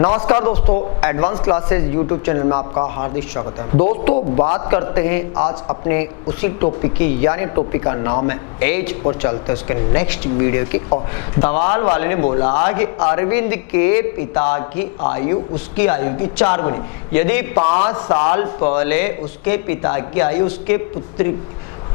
नमस्कार दोस्तों, advance classes YouTube channel में आपका हार्दिक स्वागत है। दोस्तों बात करते हैं आज अपने उसी टॉपिक की, यानी टॉपिक का नाम है एज, और चलते हैं उसके नेक्स्ट वीडियो की। और सवाल वाले ने बोला कि अरविंद के पिता की आयु उसकी आयु की 4 गुनी। यदि 5 साल पहले उसके पिता की आयु उसके पुत्र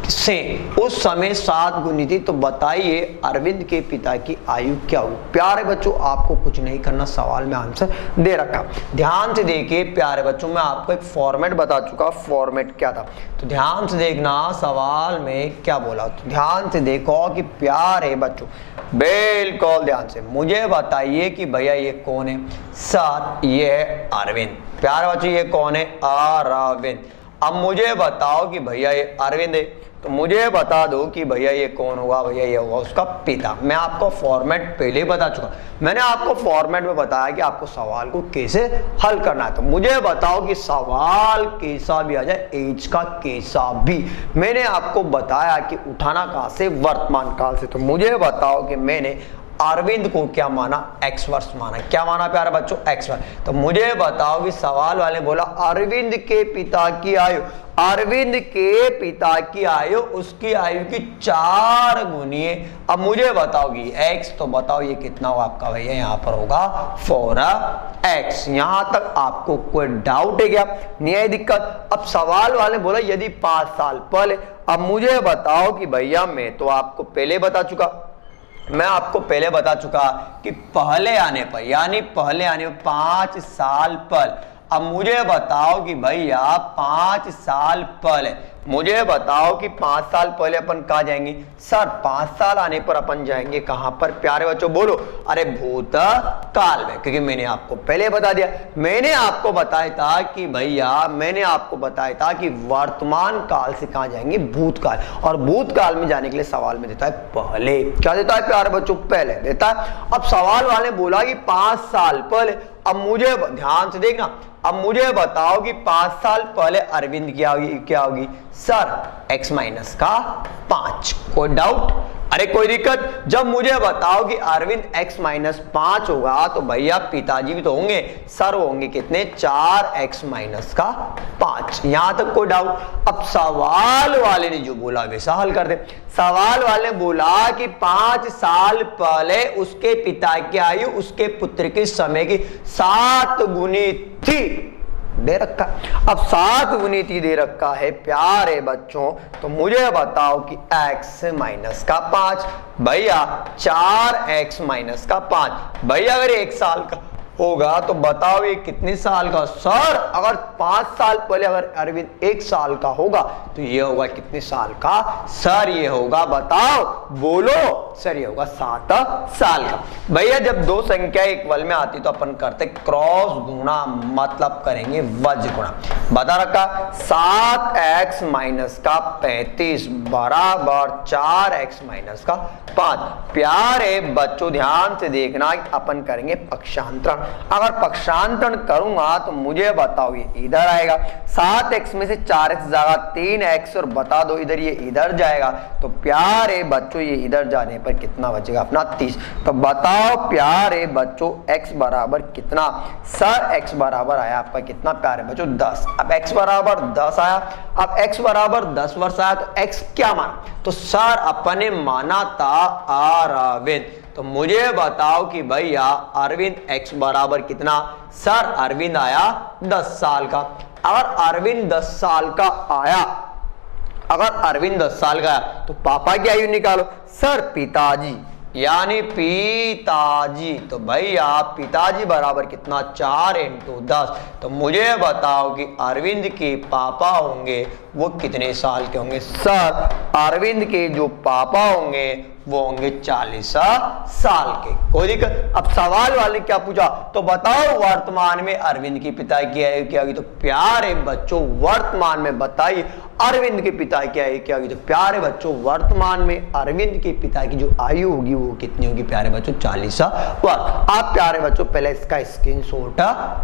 से उस समय 7 गुनी थी, तो बताइए अरविंद के पिता की आयु क्या होगी। प्यारे बच्चों, आपको कुछ नहीं करना, सवाल में आंसर दे रखा। ध्यान से देखिए प्यारे बच्चों, मैं आपको एक फॉर्मेट बता चुका। फॉर्मेट क्या था तो ध्यान से देखना, सवाल में क्या बोला तो ध्यान से देखो कि प्यारे बच्चों बिल्कुल ध्यान से मुझे बताइए कि भैया ये कौन है। सर ये है अरविंद। प्यारे बच्चों ये कौन है? अरविंद। अब मुझे बताओ कि भैया ये अरविंद है, तो मुझे बता दो कि भैया ये कौन होगा। भैया ये होगा उसका पिता। मैं आपको फॉर्मेट पहले ही बता चुका। मैंने आपको फॉर्मेट में बताया कि आपको सवाल को कैसे हल करना है। तो मुझे बताओ कि सवाल कैसा भी आ जाए, एज का कैसा भी, मैंने आपको बताया कि उठाना कहां से, वर्तमान काल से। तो मुझे बताओ कि मैंने अरविंद को क्या माना, एक्स वर्ष माना। क्या माना प्यारे बच्चों? एक्स वर्ष। तो मुझे बताओ कि सवाल वाले बोला अरविंद के पिता की आयु, अरविंद के पिता की आयु उसकी आयु की 4 गुनी है। अब मुझे बताओ कि एक्स, तो बताओ ये कितना होगा आपका भैया? यहाँ पर होगा 4x। यहां तक आपको कोई डाउट है क्या? नहीं है दिक्कत। अब सवाल वाले बोला यदि 5 साल पहले। अब मुझे बताओ कि भैया मैं तो आपको पहले बता चुका, मैं आपको पहले बता चुका कि पहले आने पर, यानी पहले आने पर 5 साल पर। अब मुझे बताओ कि भैया 5 साल पहले, मुझे बताओ कि 5 साल पहले अपन कहाँ जाएंगे। सर 5 साल आने पर अपन जाएंगे कहां पर प्यारे बच्चों? बोलो। अरे भूतकाल में, क्योंकि मैंने आपको पहले बता दिया। मैंने आपको बताया था कि भैया, मैंने आपको बताया था कि वर्तमान काल से कहां जाएंगे? भूतकाल। और भूतकाल में जाने के लिए सवाल में देता है पहले। क्या देता है प्यारे बच्चों? पहले देता है। अब सवाल वाले बोला कि 5 साल पहले। अब मुझे ध्यान से देखना, अब मुझे बताओ कि 5 साल पहले अरविंद क्या होगी? सर x माइनस का 5। कोई डाउट? अरे कोई दिक्कत? जब मुझे बताओ कि अरविंद x माइनस 5 होगा, तो भैया पिताजी भी तो होंगे। सर होंगे कितने? 4x माइनस का 5। यहां तक कोई डाउट? अब सवाल वाले ने जो बोला वैसा हल कर दे। सवाल वाले ने बोला कि 5 साल पहले उसके पिता की आयु उसके पुत्र के समय की 7 गुनी थी, दे रखा। अब 7 गुनी थी दे रखा है प्यारे बच्चों। तो मुझे बताओ कि x माइनस का 5। भैया 4x माइनस का 5। भैया अगर 1 साल का होगा तो बताओ ये कितने साल का? सर अगर 5 साल पहले अगर अरविंद 1 साल का होगा, तो ये होगा कितने साल का? सर ये होगा, बताओ बोलो। सर ये होगा 7 साल का। भैया जब दो संख्या इक्वल में आती तो अपन करते क्रॉस गुणा, मतलब करेंगे वज्र गुणा। बता रखा 7x माइनस का 35 बराबर 4x माइनस का 5। प्यारे बच्चों ध्यान से देखना, अपन करेंगे पक्षांतरण। अगर पक्षांतरण करूंगा तो मुझे बताओ ये इधर आएगा। 7x में से 4x जाएगा 3x, और बता दो इधर ये इधर जाएगा। तो प्यारे बच्चों ये इधर जाने पर कितना बचेगा अपना? 30। तो बताओ प्यारे बच्चों x बराबर कितना? सर x बराबर आया आपका कितना प्यारे बच्चों? 10। अब x बराबर 10 आया। अब x बराबर 10 वर्ष आया, तो x क्या माना? तो सर अपने माना था अरविंद। तो मुझे बताओ कि भैया अरविंद x बराबर कितना? सर अरविंद आया 10 साल का। अगर अरविंद 10 साल का आया, अगर अरविंद 10 साल का आया, तो पापा की आयु निकालो। सर पिताजी, यानी पिताजी, तो भैया पिताजी बराबर कितना? 4 × 10। तो मुझे बताओ कि अरविंद के पापा होंगे वो कितने साल के होंगे? सर अरविंद के जो पापा होंगे वो होंगे 40 साल के। कोई दिक्कत? अब सवाल वाले ने क्या पूछा? तो बताओ वर्तमान में अरविंद के पिता की आयु क्या होगी। तो प्यारे बच्चों वर्तमान में बताइए अरविंद के पिता की आयु क्या होगी। तो प्यारे बच्चों वर्तमान में अरविंद के पिता की जो आयु होगी वो कितनी होगी प्यारे बच्चों? 40 वर्ष। आप प्यारे बच्चों पहले इसका स्क्रीनशॉट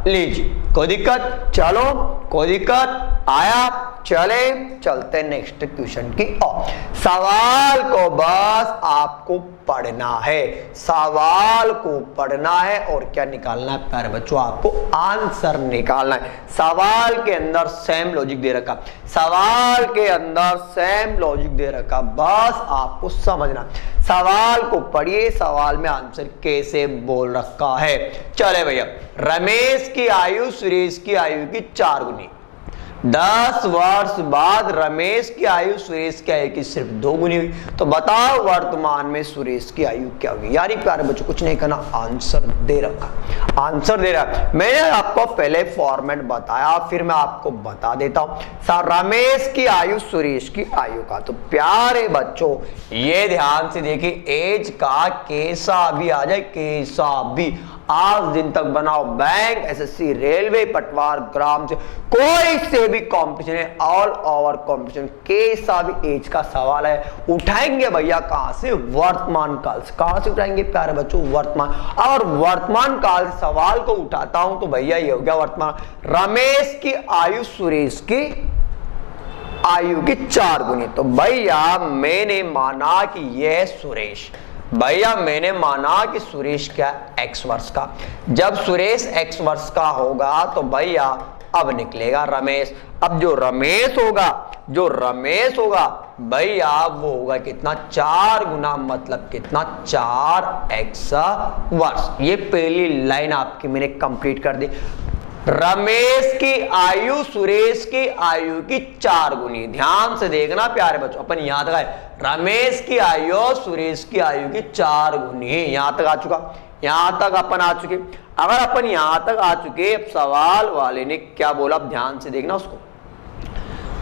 लीजिए। कोई दिक्कत? चलो कोई दिक्कत? आया? चले चलते नेक्स्ट क्वेश्चन की ओर। सवाल को बस आपको पढ़ना है, सवाल को पढ़ना है और क्या निकालना है प्यारे बच्चों, आपको आंसर निकालना है। सवाल के अंदर सेम लॉजिक दे रखा, सवाल के अंदर सेम लॉजिक दे रखा, बस आपको समझना। सवाल को पढ़िए, सवाल में आंसर कैसे बोल रखा है। चले भैया, रमेश की आयु सुरेश की आयु की 4 गुनी। 10 वर्ष बाद रमेश की आयु सुरेश की आयु की सिर्फ 2 गुनी हुई, तो बताओ वर्तमान में सुरेश की आयु क्या होगी। यानी प्यारे बच्चों कुछ नहीं करना, आंसर दे रखा, आंसर दे रहा। मैंने आपको पहले फॉर्मेट बताया, फिर मैं आपको बता देता हूं। रमेश की आयु सुरेश की आयु का, तो प्यारे बच्चों ये ध्यान से देखिए, एज का कैसा भी आ जाए, कैसा भी, आज दिन तक बनाओ, बैंक, एसएससी, रेलवे, पटवार, ग्राम से कोई से भी कंपटीशन है, ऑल ओवर कंपटीशन, कैसा भी एज का सवाल है, उठाएंगे भैया कहां से, वर्तमान काल से। कहां से उठाएंगे प्यारे बच्चों, वर्तमान। और वर्तमान काल से सवाल को उठाता हूं तो भैया ये हो गया वर्तमान। रमेश की आयु सुरेश की आयु की 4 गुनी, तो भैया मैंने माना कि यह सुरेश, भैया मैंने माना कि सुरेश क्या x वर्ष का, जब सुरेश x वर्ष का होगा तो भैया अब निकलेगा रमेश। अब जो रमेश होगा भैया वो होगा कितना, 4 गुना, मतलब कितना, 4x वर्ष। ये पहली लाइन आपकी मैंने कंप्लीट कर दी। रमेश की आयु सुरेश की आयु की 4 गुनी। ध्यान से देखना प्यारे बच्चों, अपन यहां तक आए, रमेश की आयु सुरेश की आयु की 4 गुनी। यहां तक आ चुका, यहां तक अपन आ चुके। अगर अपन यहां तक आ चुके, अब सवाल वाले ने क्या बोला, अब ध्यान से देखना उसको।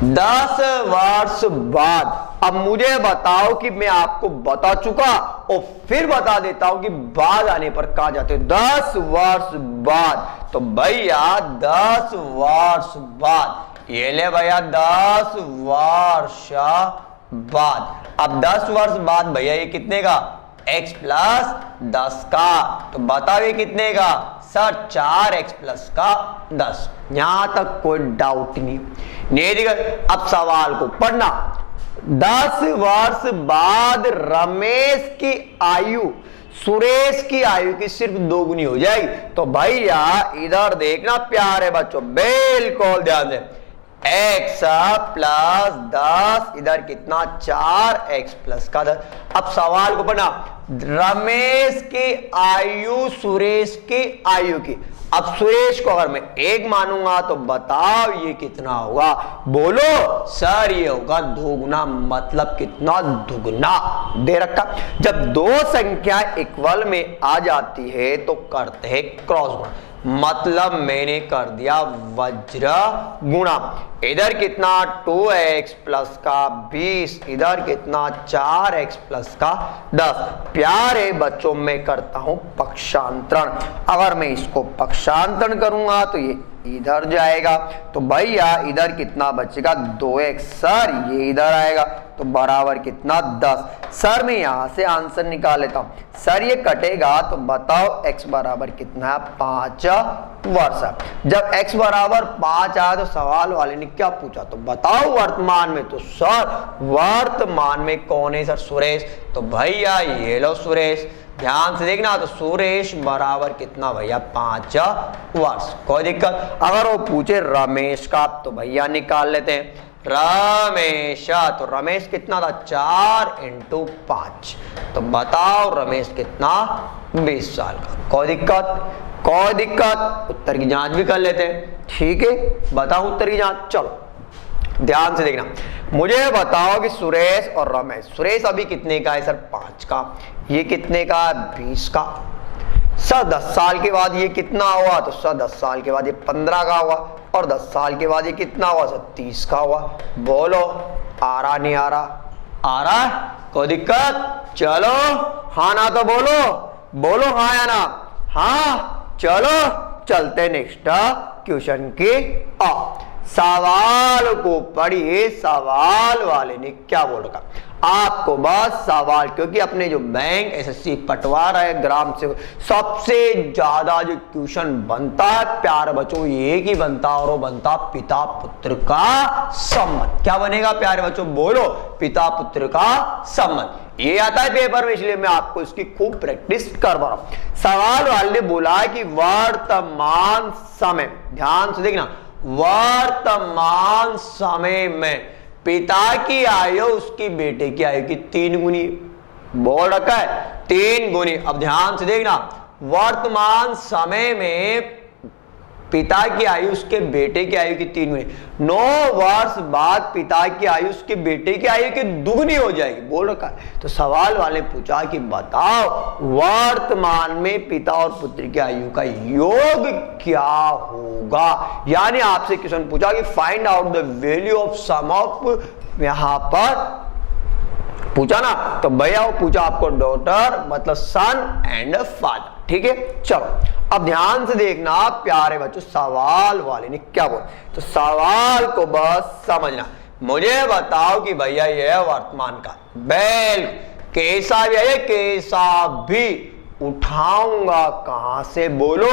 10 वर्ष बाद, अब मुझे बताओ कि मैं आपको बता चुका और फिर बता देता हूं कि बाद आने पर कहा जाते हैं 10 वर्ष बाद, तो भैया 10 वर्ष बाद, ये ले भैया 10 वर्ष बाद। अब 10 वर्ष बाद भैया ये कितने का, x प्लस 10 का, तो बताओ ये कितने का सर, 4x प्लस का 10। यहां तक कोई डाउट नहीं देखा। अब सवाल को पढ़ना। 10 वर्ष बाद रमेश की आयु सुरेश की आयु की सिर्फ 2 गुनी हो जाएगी, तो भैया इधर देखना प्यारे बच्चों, बिल्कुल ध्यान दे, x प्लस 10, इधर कितना, 4x प्लस का 10। अब सवाल को पढ़ना, रमेश की आयु सुरेश की आयु की। अब सुरेश को अगर मैं 1 मानूंगा तो बताओ ये कितना होगा, बोलो सर ये होगा 2 गुना, मतलब कितना, दुगना दे रखा। जब 2 संख्या इक्वल में आ जाती है तो करते हैं क्रॉस गुणा, मतलब मैंने कर दिया वज्र गुणा। इधर कितना, 2x प्लस का 20, इधर कितना, 4x प्लस का 10। प्यारे बच्चों मैं करता हूं पक्षांतरण। अगर मैं इसको पक्षांतरण करूंगा तो ये इधर जाएगा, तो भैया इधर कितना बचेगा, 2x, सर ये इधर आएगा तो बराबर कितना, 10। सर मैं यहां से आंसर निकाल लेता हूं, सर ये कटेगा तो बताओ x बराबर कितना है, 5 वर्ष। जब x बराबर 5 आया तो सवाल वाले ने क्या पूछा, तो बताओ वर्तमान में, तो सर वर्तमान में कौन है सर, सुरेश, तो भैया ये लो सुरेश। ध्यान से देखना, तो सुरेश बराबर कितना भैया, 5 वर्ष। कोई दिक्कत। अगर वो पूछे रमेश का तो भैया निकाल लेते हैं, रमेश, तो रमेश कितना था, 4 × 5, तो बताओ रमेश कितना, 20 साल का। कोई दिक्कत, कोई दिक्कत। उत्तर की जांच भी कर लेते हैं, ठीक है, बताओ उत्तर की जांच। चलो ध्यान से देखना, मुझे बताओ कि सुरेश और रमेश, सुरेश अभी कितने का है सर, 5 का, ये कितने का है, 20 का। सर 10 साल के बाद ये कितना हुआ, तो सर 10 साल के बाद ये 15 का हुआ, और 10 साल के बाद ये कितना हुआ सर, 30 का हुआ। बोलो आ रहा नहीं आ रहा, आ रहा है, कोई दिक्कत। चलो हाँ ना तो बोलो, बोलो हाँ या ना, हाँ। चलो चलते नेक्स्ट क्वेश्चन की ओर। सवाल को पढ़िए, सवाल वाले ने क्या बोल रखा आपको, बस सवाल, क्योंकि अपने जो बैंक, एसएससी, पटवार है, ग्राम से सबसे ज्यादा जो ट्यूशन बनता है प्यारे बच्चों एक ही बनता, और वो बनता पिता पुत्र का संबंध। क्या बनेगा प्यारे बच्चों, बोलो, पिता पुत्र का संबंध। ये आता है पेपर में, इसलिए मैं आपको इसकी खूब प्रैक्टिस करवा रहा हूं। सवाल वाले ने बोला कि वर्तमान समय, ध्यान से देखना, वर्तमान समय में पिता की आयु उसकी बेटे की आयु की 3 गुनी, बोल रखा है 3 गुनी। अब ध्यान से देखना, वर्तमान समय में पिता की आयु उसके बेटे की आयु की 3 गुनी, 9 वर्ष बाद पिता की आयु उसके बेटे की आयु की दुगनी हो जाएगी, बोल रखा है। तो सवाल वाले पूछा कि बताओ वर्तमान में पिता और पुत्र की आयु का योग क्या होगा। यानी आपसे क्वेश्चन पूछा कि find out the value of sum of, यहां पर पूछा ना, तो भैया वो पूछा आपको डॉटर मतलब सन एंड फादर, ठीक है। चलो अब ध्यान से देखना प्यारे बच्चों, सवाल वाले ने क्या बोला, तो सवाल को बस समझना। मुझे बताओ कि भैया ये है वर्तमान का, बेल कैसा भी है, कैसा भी उठाऊंगा कहां से, बोलो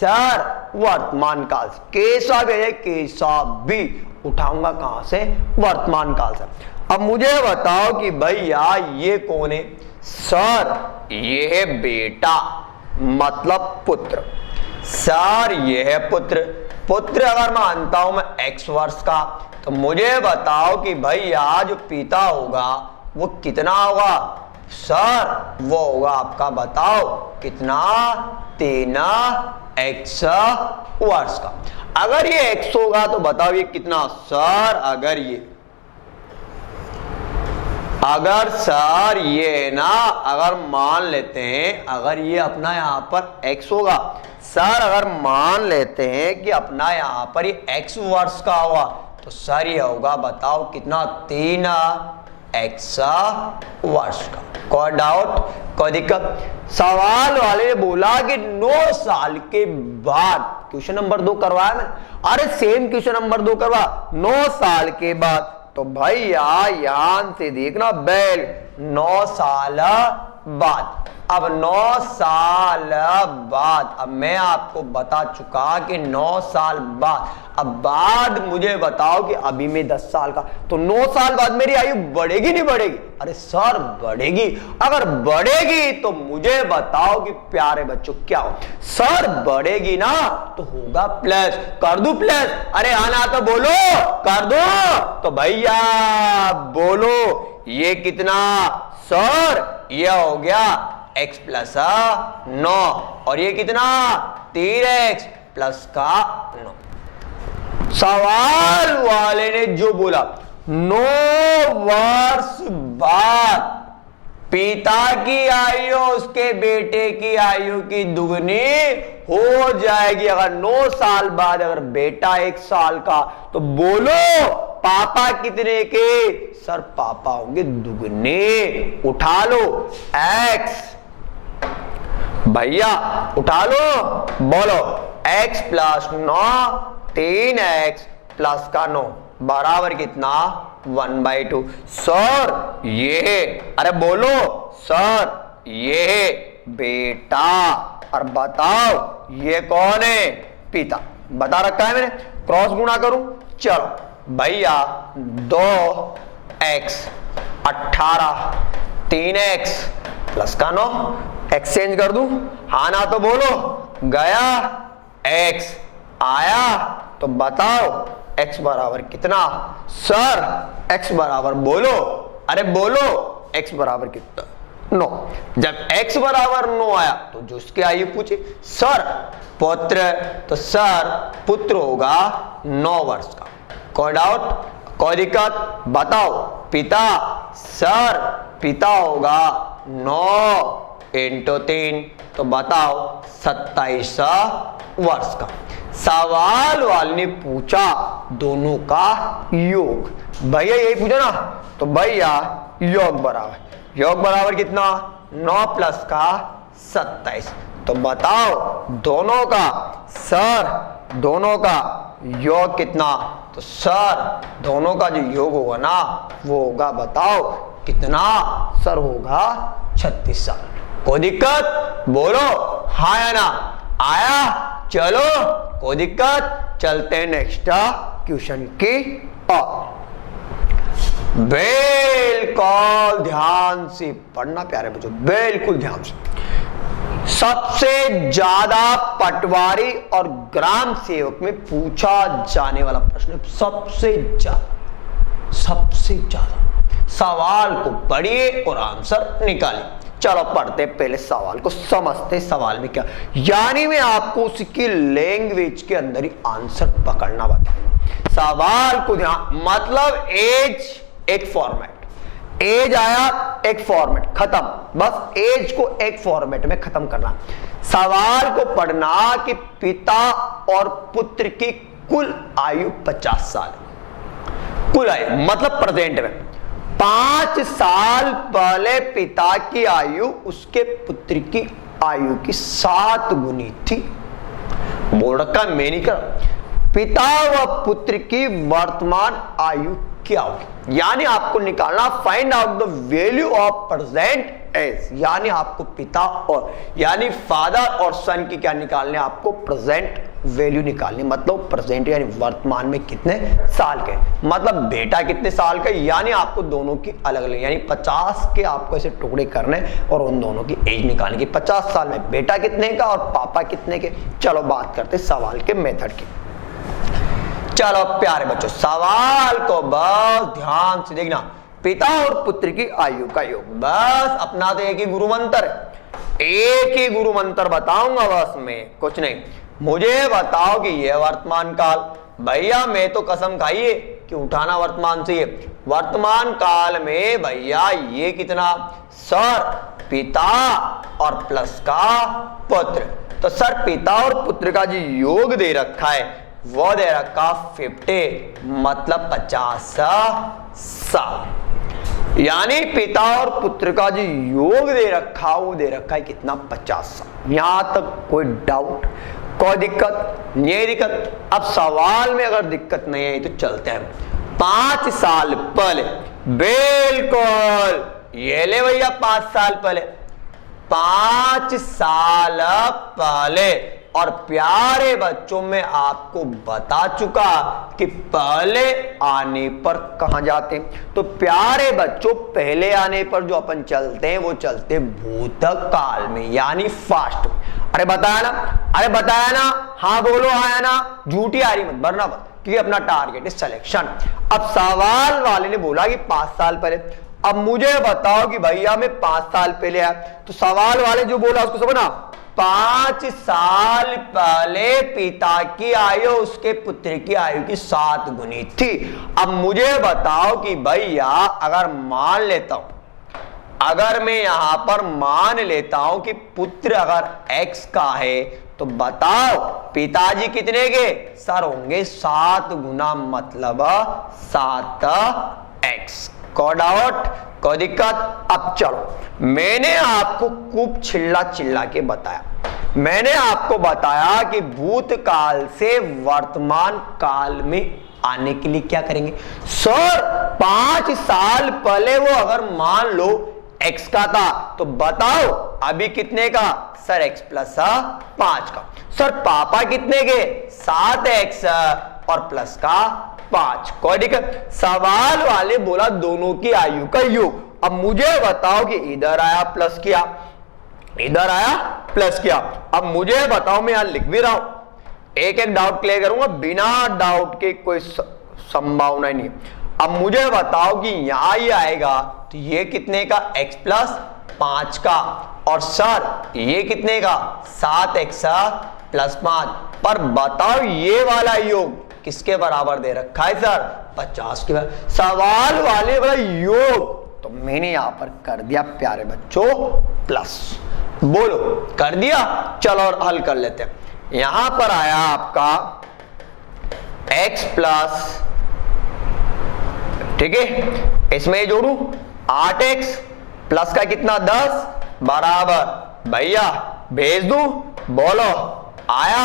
सर वर्तमान काल से। कैसा भी है, कैसा भी उठाऊंगा कहां से, वर्तमान काल से। अब मुझे बताओ कि भैया ये कौन है, सर ये है बेटा मतलब पुत्र, सर ये है पुत्र। पुत्र अगर मानता हूं मैं x वर्ष का, तो मुझे बताओ कि भैया जो पिता होगा वो कितना होगा, सर वो होगा आपका, बताओ कितना, 3x वर्ष का। अगर ये x होगा तो बताओ ये कितना, सर अगर सर ये है ना, अगर मान लेते हैं अगर ये अपना यहां पर x होगा, सर अगर मान लेते हैं कि अपना यहां पर ये x वर्ष का होगा, तो सर ये होगा बताओ कितना, 3x वर्ष का। कोई डाउट, कोई दिक्कत। सवाल वाले ने बोला कि 9 साल के बाद, क्वेश्चन नंबर 2 करवाया मैंने, अरे सेम क्वेश्चन नंबर 2 करवा, 9 साल के बाद। तो भैया ध्यान से देखना, बैल 9 साल बाद। अब 9 साल बाद, अब मैं आपको बता चुका कि 9 साल बाद, अब बाद मुझे बताओ कि अभी मैं 10 साल का, तो 9 साल बाद मेरी आयु बढ़ेगी नहीं बढ़ेगी, अरे सर बढ़ेगी। अगर बढ़ेगी तो मुझे बताओ कि प्यारे बच्चों क्या हो, सर बढ़ेगी ना तो होगा प्लस, कर दूं प्लस, अरे आना तो बोलो, कर दो तो भैया बोलो, ये कितना, सर ये हो गया x प्लस 9, और ये कितना, 3x प्लस का 9। सवाल वाले ने जो बोला 9 वर्ष बाद पिता की आयु उसके बेटे की आयु की दुगनी हो जाएगी। अगर 9 साल बाद अगर बेटा 1 साल का, तो बोलो पापा कितने के, सर पापा होंगे दुगने। उठा लो x, भैया उठा लो, बोलो x प्लस 9, 3x प्लस का 9 बराबर कितना, 1/2। सर ये, अरे बोलो सर ये बेटा, और बताओ ये कौन है, पिता। बता रखा है मैंने, क्रॉस गुणा करूं, चलो भैया 2x 18, 3x प्लस का 9, एक्सचेंज कर दूं, हाँ ना तो बोलो, गया x आया, तो बताओ x बराबर कितना, सर x बराबर बोलो, अरे बोलो x बराबर कितना, 9। जब x बराबर 9 आया तो जो उसकी आयु पूछे, सर पुत्र, तो सर पुत्र होगा 9 वर्ष का। कोई डाउट, कोई दिक्कत, बताओ पिता, सर पिता होगा 9 × 3, तो बताओ 27 वर्ष का। सवाल वाले ने पूछा दोनों का योग, भैया यही पूछा ना, तो भैया योग बराबर कितना, 9 प्लस का 27, तो बताओ दोनों का, सर दोनों का योग कितना, तो सर दोनों का जो योग होगा ना वो होगा, बताओ कितना, सर होगा 36 साल। कोई दिक्कत, बोलो हाँ या ना, आया, चलो कोई दिक्कत, चलते हैं नेक्स्ट क्वेश्चन की ओर। बिल्कुल ध्यान से पढ़ना प्यारे बच्चों, बिल्कुल ध्यान से। सबसे ज्यादा पटवारी और ग्राम सेवक में पूछा जाने वाला प्रश्न, सबसे ज्यादा सवाल को पढ़िए और आंसर निकालिए। चलो पढ़ते पहले सवाल को, समझते सवाल में क्या, यानी मैं आपको उसकी लैंग्वेज के अंदर ही आंसर पकड़ना बताऊंगा। सवाल को ध्यान, मतलब एज एक फॉर्मेट, एज आया एक फॉर्मेट, खत्म, बस एज को एक फॉर्मेट में खत्म करना। सवाल को पढ़ना कि पिता और पुत्र की कुल आयु 50 साल, कुल आयु मतलब प्रेजेंट में 5 साल पहले पिता की आयु उसके पुत्र की आयु की 7 गुनी थी। बोल रखा मैं नहीं कर, पिता व पुत्र की वर्तमान आयु क्या होगी, यानी आपको निकालना find out the value of present age, यानी आपको पिता और यानी फादर और सन की क्या निकालने, आपको प्रेजेंट वैल्यू निकालनी, मतलब प्रेजेंट यानी वर्तमान में कितने साल के, मतलब बेटा कितने साल का, यानी आपको दोनों की अलग अलग, यानी 50 के आपको ऐसे टुकड़े करने और उन दोनों की एज निकालने की, 50 साल में बेटा कितने का और पापा कितने के। चलो बात करते सवाल के मेथड की। चलो प्यारे बच्चों, सवाल को बस ध्यान से देखना, पिता और पुत्र की आयु का योग, बस अपना तो एक ही गुरु मंत्र है, एक ही गुरु मंत्र बताऊंगा बस, मैं कुछ नहीं। मुझे बताओ कि यह वर्तमान काल, भैया मैं तो कसम खाइए कि उठाना वर्तमान से, वर्तमान काल में भैया ये कितना, सर पिता और प्लस का पुत्र, तो सर पिता और पुत्र का जो योग दे रखा है वो दे रखा 50, मतलब 50 साल, यानी पिता और पुत्र का जो योग दे रखा वो दे रखा है कितना, 50 साल। यहां तक कोई डाउट, कोई दिक्कत नहीं दिक्कत। अब सवाल में अगर दिक्कत नहीं है तो चलते हैं 5 साल पहले, बिल्कुल ये ले भैया 5 साल पहले, 5 साल पहले। और प्यारे बच्चों में आपको बता चुका कि पहले आने पर कहां जाते, तो प्यारे बच्चों पहले आने पर जो अपन चलते हैं वो चलते भूतकाल में, यानी फास्ट में। अरे बताया ना, अरे बताया ना, हाँ बोलो आया ना, झूठी आ रही मत, वरना मत, क्योंकि अपना टारगेट है सिलेक्शन। अब सवाल वाले ने बोला कि 5 साल पहले, अब मुझे बताओ कि भैया मैं 5 साल पहले आया, तो सवाल वाले जो बोला उसको समझना, 5 साल पहले पिता की आयु उसके पुत्र की आयु की 7 गुनी थी। अब मुझे बताओ कि भैया अगर मान लेता हूं, अगर मैं यहां पर मान लेता हूं कि पुत्र अगर x का है, तो बताओ पिताजी कितने के, सर होंगे 7 गुना, मतलब 7x। को डाउट, कोई दिक्कत। अब चलो मैंने आपको खूब चिल्ला चिल्ला के बताया, मैंने आपको बताया कि भूतकाल से वर्तमान काल में आने के लिए क्या करेंगे। सर 5 साल पहले वो अगर मान लो x का था, तो बताओ अभी कितने का, सर x प्लस 5 का। सर पापा कितने के, 7x और प्लस का 5। कोई दिक्कत। सवाल वाले बोला दोनों की आयु का योग। अब मुझे बताओ कि इधर आया प्लस किया, इधर आया प्लस किया। अब मुझे बताओ, मैं यहां लिख भी रहा हूं, एक एक डाउट क्लियर करूंगा, बिना डाउट के कोई संभावना नहीं। अब मुझे बताओ कि यहां ये आएगा तो ये कितने का, x प्लस 5 का, और सर ये कितने का, 7x प्लस 5। पर बताओ ये वाला योग किसके बराबर दे रखा है, सर 50 के बराबर। सवाल वाले वाला योग तो मैंने यहां पर कर दिया प्यारे बच्चों प्लस, बोलो कर दिया। चलो और हल कर लेते हैं। यहां पर आया आपका x प्लस, ठीक है, इसमें जोड़ू 8x प्लस का कितना 10 बराबर, भैया भेज दू, बोलो आया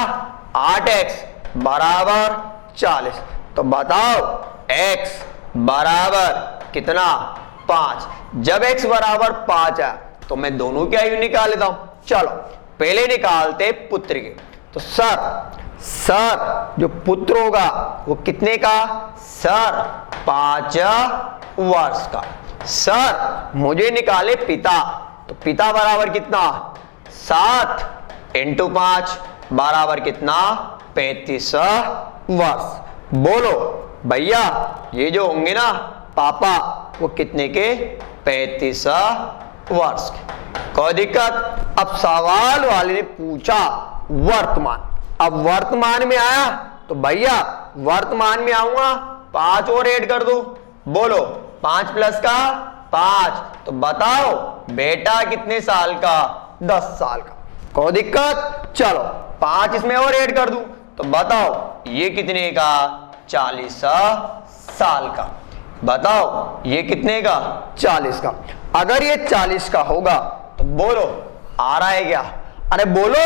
8x बराबर 40। तो बताओ x बराबर कितना, 5। जब x बराबर 5 है तो मैं दोनों की आयु निकाल लेता हूं। चलो पहले निकालते पुत्र के। तो सर जो पुत्र होगा वो कितने का, सर 5 वर्ष का। सर मुझे निकाले पिता, तो पिता बराबर कितना 7 इंटू 5 बराबर कितना 35 वर्ष। बोलो भैया ये जो होंगे ना पापा वो कितने के 35 वर्ष के। कोई दिक्कत। अब सवाल वाले ने पूछा वर्तमान, अब वर्तमान में आया तो भैया वर्तमान में आऊंगा 5 और ऐड कर दो। बोलो 5 प्लस का 5, तो बताओ बेटा कितने साल का 10 साल का। कोई दिक्कत। चलो 5 इसमें और ऐड कर दूं तो बताओ ये कितने का 40 साल का। बताओ ये कितने का 40 का। अगर ये 40 का होगा तो बोलो आ रहा है क्या? अरे बोलो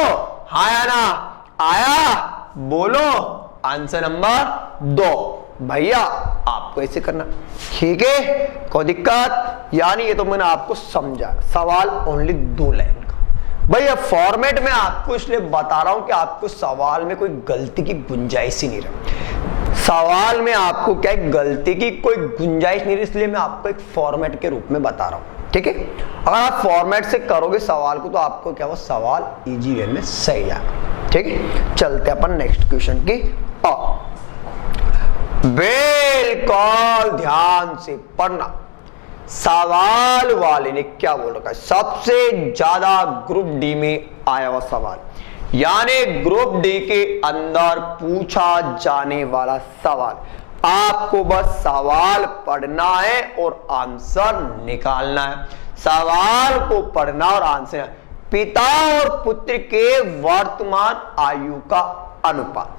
हाँ या ना आया। बोलो आंसर नंबर 2। भैया आपको ऐसे करना, ठीक है कोई दिक्कत। यानी ये तो मैंने आपको समझा, सवाल ओनली 2 लाइन का। भैया फॉर्मेट में आपको इसलिए बता रहा हूं कि आपको सवाल में कोई गलती की गुंजाइश ही नहीं रही। सवाल में आपको क्या है गलती की कोई गुंजाइश नहीं रही, इसलिए मैं आपको एक फॉर्मेट के रूप में बता रहा हूं, ठीक है। अगर आप फॉर्मेट से करोगे सवाल को तो आपको क्या वो सवाल इजी वे में सही आएगा, ठीक है। चलते अपन नेक्स्ट क्वेश्चन की और बिल्कुल ध्यान से पढ़ना। सवाल वाले ने क्या बोल रखा है, सबसे ज्यादा ग्रुप डी में आया हुआ सवाल, यानी ग्रुप डी के अंदर पूछा जाने वाला सवाल। आपको बस सवाल पढ़ना है और आंसर निकालना है। सवाल को पढ़ना और आंसर। पिता और पुत्र के वर्तमान आयु का अनुपात।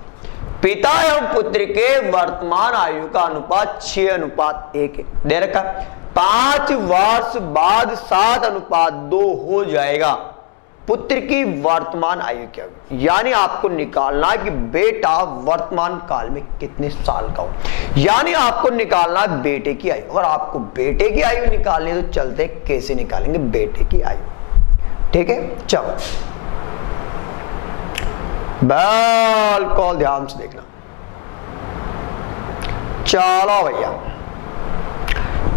पिता एवं पुत्र के वर्तमान आयु का अनुपात 6:1 है, दे रखा। 5 वर्ष बाद 7:2 हो जाएगा। पुत्र की वर्तमान आयु क्या होगी, यानी आपको निकालना है कि बेटा वर्तमान काल में कितने साल का हो, यानी आपको निकालना है बेटे की आयु। अगर आपको बेटे की आयु निकालनी है तो चलते कैसे निकालेंगे बेटे की आयु, ठीक है। चलो बिल्कुल ध्यान से देखना। चलो भैया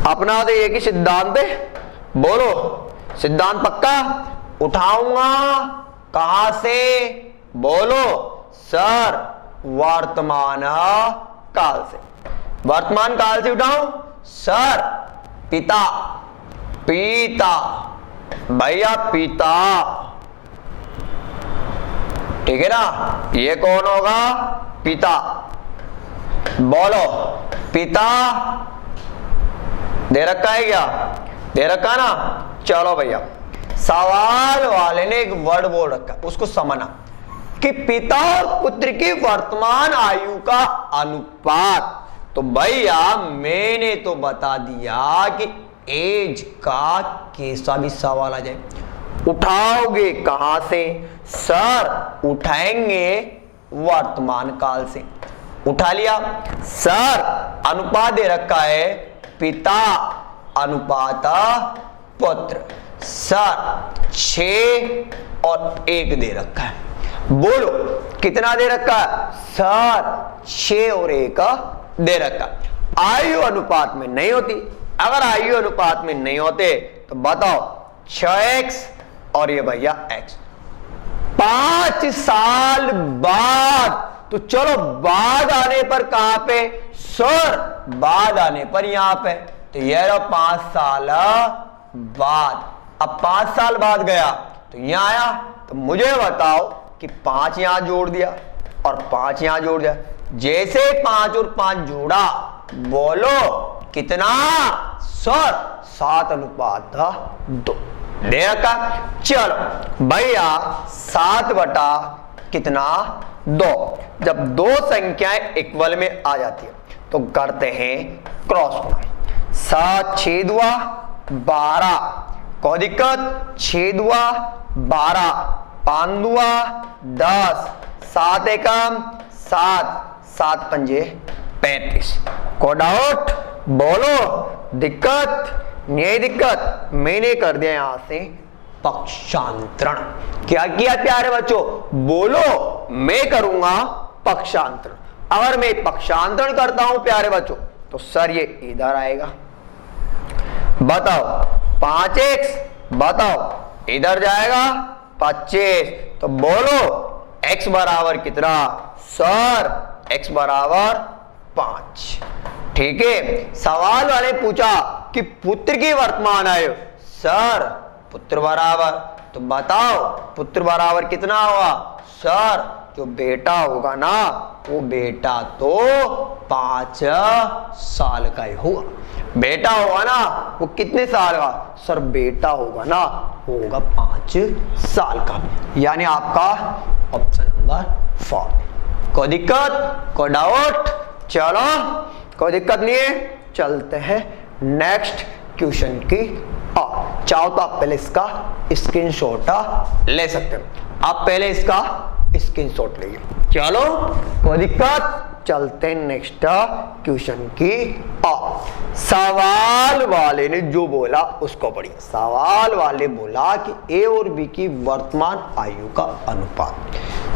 अपना तो एक ही सिद्धांत है। बोलो सिद्धांत पक्का। उठाऊंगा कहां से? बोलो सर वर्तमान काल से। वर्तमान काल से उठाऊं सर पिता, पिता भैया पिता, ठीक है ना। ये कौन होगा पिता। बोलो पिता दे रखा है क्या? दे रखा ना। चलो भैया सवाल वाले ने एक वर्ड बोल रखा, उसको समझना कि पिता और पुत्र की वर्तमान आयु का अनुपात। तो भैया मैंने तो बता दिया कि एज का कैसा भी सवाल आ जाए उठाओगे कहां से? सर उठाएंगे वर्तमान काल से। उठा लिया। सर अनुपात दे रखा है पिता अनुपात पुत्र। सर 6 और 1 दे रखा है। बोलो कितना दे रखा है? सर 6 और 1 दे रखा। आयु अनुपात में नहीं होती। अगर आयु अनुपात में नहीं होते तो बताओ 6x और ये भैया x। 5 साल बाद, तो चलो बाद आने पर कहां पे? सर बाद आने पर यहां पे। तो ये रहा 5 साल बाद। अब 5 साल बाद गया तो यहां आया, तो मुझे बताओ कि 5 यहां जोड़ दिया और 5 यहां जोड़ दिया। जैसे 5 और 5 जोड़ा, बोलो कितना? सर 7:2 दे रखा। चलो भैया 7 बटा कितना 2। जब 2 संख्याएं इक्वल में आ जाती है तो करते हैं क्रॉस गुणा। 7 6 दुआ 12, कोई दिक्कत? 6 दुआ 12, 5 दुआ 10, 7 एकम 7, 7 पंजे 35। को डाउट? बोलो दिक्कत? नहीं दिक्कत। मैंने कर दिया यहां से पक्षांतरण। क्या किया प्यारे बच्चों? बोलो मैं करूंगा पक्षांतरण। अगर मैं पक्षांतरण करता हूं प्यारे बच्चों तो सर ये इधर आएगा, बताओ 5x, बताओ इधर जाएगा 25, तो बोलो x बराबर कितना? सर x बराबर 5। ठीक है, सवाल वाले पूछा कि पुत्र की वर्तमान आयु, सर पुत्र बराबर, तो बताओ पुत्र बराबर कितना होगा? सर जो बेटा होगा ना, वो बेटा तो 5 साल का ही होगा। बेटा होगा ना वो कितने साल का? सर बेटा होगा ना वो होगा 5 साल का, यानी आपका ऑप्शन नंबर 4। कोई दिक्कत, कोई डाउट? चलो कोई दिक्कत नहीं है, चलते हैं नेक्स्ट क्वेश्चन की। चाहो तो आप पहले इसका स्क्रीनशॉट ले सकते हो, आप पहले इसका स्क्रीनशॉट लीजिए। चलो कोई दिक्कत, चलते हैं नेक्स्ट क्वेश्चन की। सवाल वाले ने जो बोला उसको पढ़िए। सवाल वाले बोला कि ए और बी की वर्तमान आयु का अनुपात।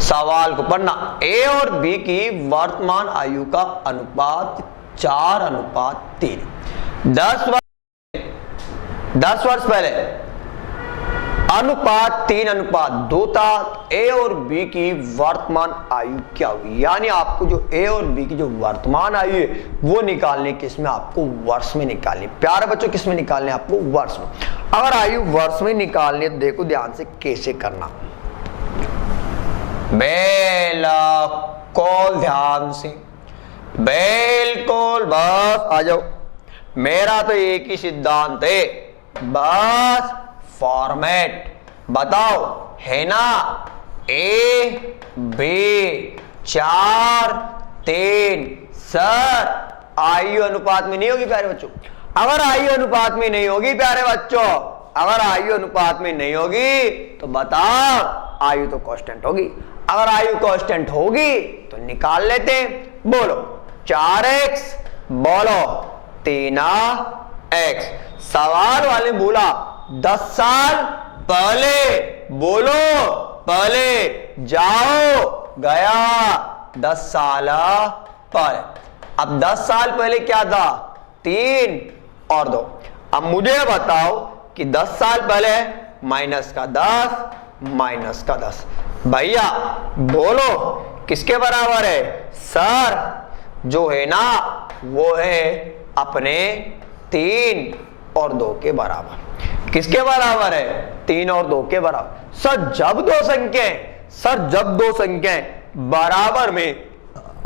सवाल को पढ़ना, ए और बी की वर्तमान आयु का अनुपात 4:3। 10 वर्ष पहले अनुपात 3:2 था। ए और बी की वर्तमान आयु क्या हुई? यानी आपको जो ए और बी की जो वर्तमान आयु है वो निकालने, किसमें? आपको वर्ष में निकालनी। प्यारे बच्चों किसमें निकालने? आपको वर्ष में। अगर आयु वर्ष में निकालनी है, देखो ध्यान से कैसे करना। बिल्कुल ध्यान से, बिल्कुल बस आ जाओ। मेरा तो एक ही सिद्धांत है, बस फॉर्मेट बताओ, है ना? A B 4 3। सर आयु अनुपात में नहीं होगी प्यारे बच्चों। अगर आयु अनुपात में नहीं होगी प्यारे बच्चों, अगर आयु अनुपात में नहीं होगी तो बताओ आयु तो कांस्टेंट होगी। अगर आयु कांस्टेंट होगी तो निकाल लेते। बोलो 4x, बोलो 3x। सवाल वाले बोला 10 साल पहले, बोलो पहले, जाओ गया 10 साल पहले। अब 10 साल पहले क्या था? 3 और 2। अब मुझे बताओ कि 10 साल पहले माइनस का 10 भैया बोलो किसके बराबर है? सर जो है ना वो है अपने 3 और 2 के बराबर। किसके बराबर है? 3 और 2 के बराबर। सर जब दो संख्याएं बराबर में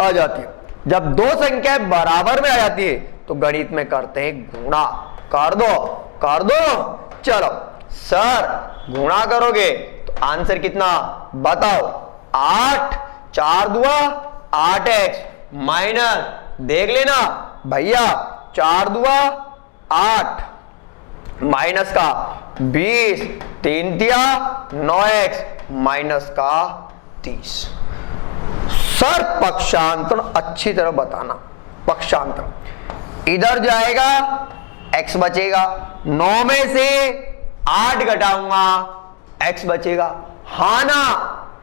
आ जाती है, जब दो संख्याएं बराबर में आ जाती है तो गणित में करते हैं गुणा। कर दो। चलो सर गुणा करोगे तो आंसर कितना बताओ? 8, 4 दूआ 8x माइनस, देख लेना भैया 4 दूआ 8 माइनस का 20, 3 दिया 9x माइनस का 30। सर पक्षांतर अच्छी तरह बताना। पक्षांतर इधर जाएगा x बचेगा, 9 में से 8 घटाऊंगा x बचेगा। हाँ ना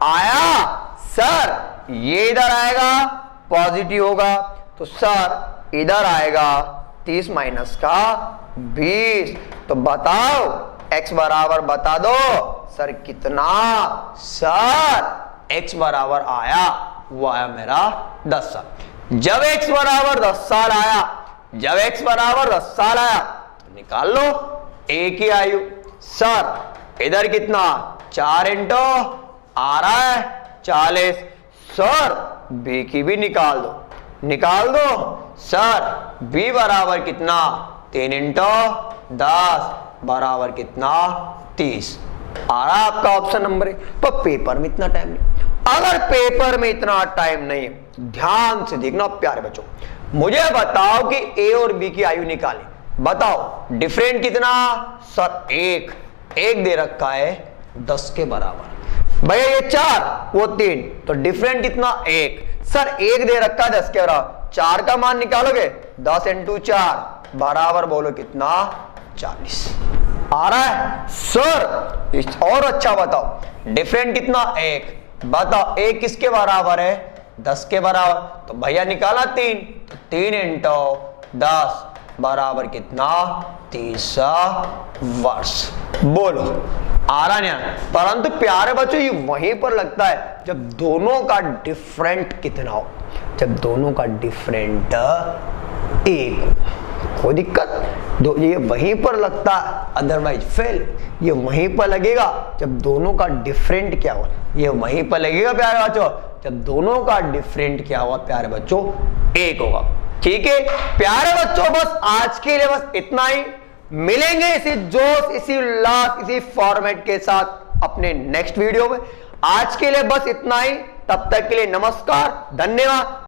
आया? सर ये इधर आएगा पॉजिटिव होगा तो सर इधर आएगा 30 माइनस का 20। तो बताओ x बराबर बता दो सर कितना? सर x बराबर आया, वो आया मेरा 10 साल। जब x बराबर 10 साल आया, तो निकाल लो एक ही आयु। सर इधर कितना? 4 इंटू आ रहा है 40। सर b की भी निकाल दो। सर b बराबर कितना? 3 इंटू 10 बराबर कितना? 30। आ रहा है आपका ऑप्शन नंबर 1। तो पेपर में इतना टाइम नहीं। अगर पेपर में इतना टाइम नहीं है, ध्यान से देखना प्यारे बच्चों, मुझे बताओ कि ए और बी की आयु निकालें। बताओ डिफरेंट कितना? सर एक दे रखा है 10 के बराबर। भैया ये 4 वो 3, तो डिफरेंट कितना? 1। सर 1 दे रखा है 10 के बराबर, 4 का मान निकालोगे 10 इंटू 4 बराबर बोलो कितना? 40। आ रहा है? सर और अच्छा बताओ डिफरेंट कितना? 1। बताओ 1 किसके बराबर है? 10 के बराबर। तो भैया निकाला 3 इंटू 10 बराबर कितना 30 वर्ष। बोलो आ रहा नहीं आ रहा? परंतु प्यारे बच्चों ये वहीं पर लगता है जब दोनों का डिफरेंट कितना हो, जब दोनों का डिफरेंट 1 हो। कोई दिक्कत दो, ये वहीं पर लगता है, अदरवाइज फेल। ये वहीं पर लगेगा जब दोनों का डिफरेंट क्या हो, ये वहीं पर लगेगा प्यारे बच्चों जब दोनों का डिफरेंट क्या होगा प्यारे बच्चों 1 होगा। ठीक है प्यारे बच्चों, बस आज के लिए बस इतना ही। मिलेंगे इसी जोश, इसी उल्लास, इसी फॉर्मेट के साथ अपने नेक्स्ट वीडियो में। आज के लिए बस इतना ही, तब तक के लिए नमस्कार, धन्यवाद।